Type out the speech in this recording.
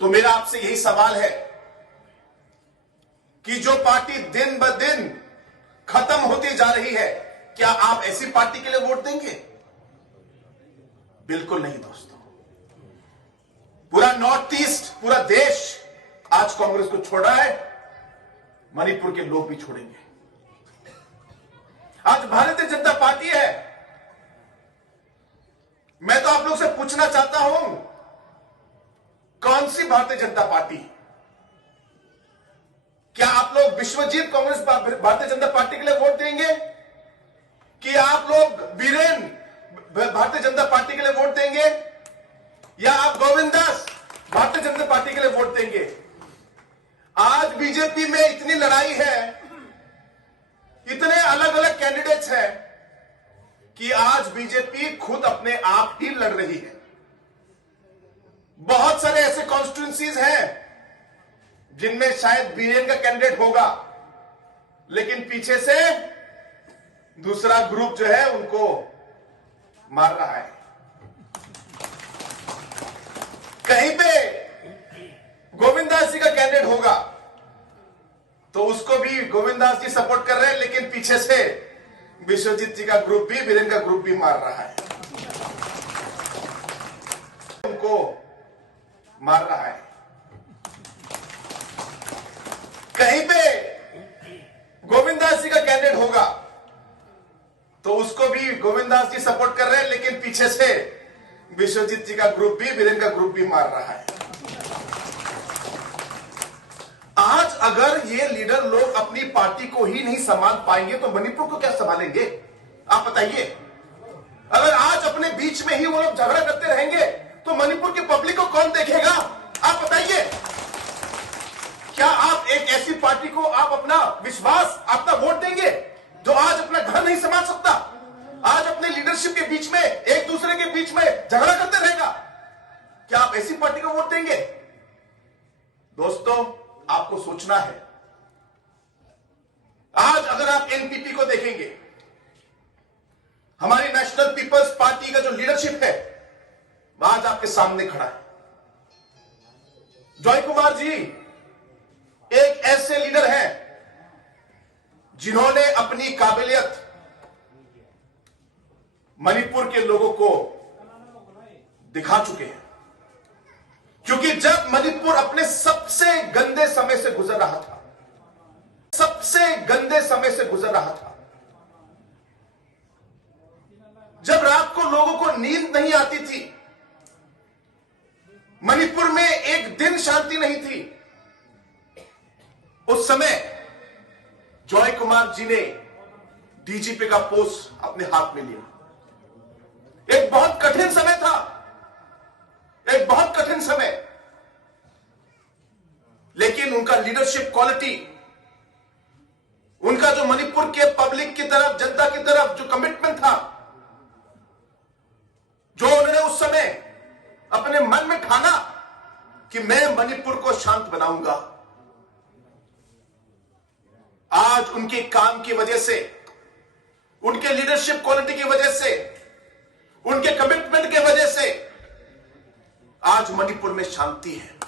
तो मेरा आपसे यही सवाल है कि जो पार्टी दिन ब दिन खत्म होती जा रही है, क्या आप ऐसी पार्टी के लिए वोट देंगे? बिल्कुल नहीं दोस्तों। पूरा नॉर्थ ईस्ट, पूरा देश आज कांग्रेस को छोड़ रहा है, मणिपुर के लोग भी छोड़ेंगे। आज भारतीय जनता पार्टी है। मैं तो आप लोग से पूछना चाहता हूं, कौन सी भारतीय जनता पार्टी? क्या आप लोग विश्वजीत कांग्रेस भारतीय जनता पार्टी के लिए वोट देंगे कि आप लोग बीरेन भारतीय जनता पार्टी के लिए वोट देंगे, या आप गोविंद दास भारतीय जनता पार्टी के लिए वोट देंगे? आज बीजेपी में इतनी लड़ाई है, इतने अलग अलग कैंडिडेट्स हैं कि आज बीजेपी खुद अपने आप ही लड़ रही है। बहुत सारे ऐसे कॉन्स्टिट्यूंसीज हैं जिनमें शायद बीरेन का कैंडिडेट होगा, लेकिन पीछे से दूसरा ग्रुप जो है उनको मार रहा है। कहीं पे गोविंद दास जी का कैंडिडेट होगा तो उसको भी गोविंद दास जी सपोर्ट कर रहे हैं, लेकिन पीछे से विश्वजीत जी का ग्रुप भी, बीरेन का ग्रुप भी मार रहा है, उनको मार रहा है। कहीं पे गोविंद दास जी का कैंडिडेट होगा तो उसको भी गोविंद दास जी सपोर्ट कर रहे हैं, लेकिन पीछे से विश्वजीत जी का ग्रुप भी, बीरेन का ग्रुप भी मार रहा है। आज अगर ये लीडर लोग अपनी पार्टी को ही नहीं संभाल पाएंगे तो मणिपुर को क्या संभालेंगे? आप बताइए। अगर आज अपने बीच में ही वो लोग झगड़ा करते रहेंगे तो मणिपुर की पब्लिक को कौन देखेगा? आप बताइए। क्या आप एक ऐसी पार्टी को आप अपना विश्वास, अपना वोट देंगे जो आज अपना घर नहीं संभाल सकता, आज अपने लीडरशिप के बीच में, एक दूसरे के बीच में झगड़ा करते रहेगा? क्या आप ऐसी पार्टी को वोट देंगे? दोस्तों, आपको सोचना है। आज अगर आप एनपीपी को देखेंगे, हमारी नेशनल पीपल्स पार्टी का जो लीडरशिप है आज आपके सामने खड़ा है। जॉय कुमार जी एक ऐसे लीडर हैं जिन्होंने अपनी काबिलियत मणिपुर के लोगों को दिखा चुके हैं, क्योंकि जब मणिपुर अपने सबसे गंदे समय से गुजर रहा था, सबसे गंदे समय से गुजर रहा था, जब रात को लोगों को नींद नहीं आती थी, मणिपुर में एक दिन शांति नहीं थी, उस समय जॉय कुमार जी ने डीजीपी का पोस्ट अपने हाथ में लिया। एक बहुत कठिन समय था, एक बहुत कठिन समय, लेकिन उनका लीडरशिप क्वालिटी, उनका जो मणिपुर के पब्लिक की तरफ, जनता की तरफ जो कमिटमेंट था, जो उन्होंने उस समय अपने मन में ठाना कि मैं मणिपुर को शांत बनाऊंगा, आज उनके काम की वजह से, उनके लीडरशिप क्वालिटी की वजह से, उनके कमिटमेंट की वजह से आज मणिपुर में शांति है।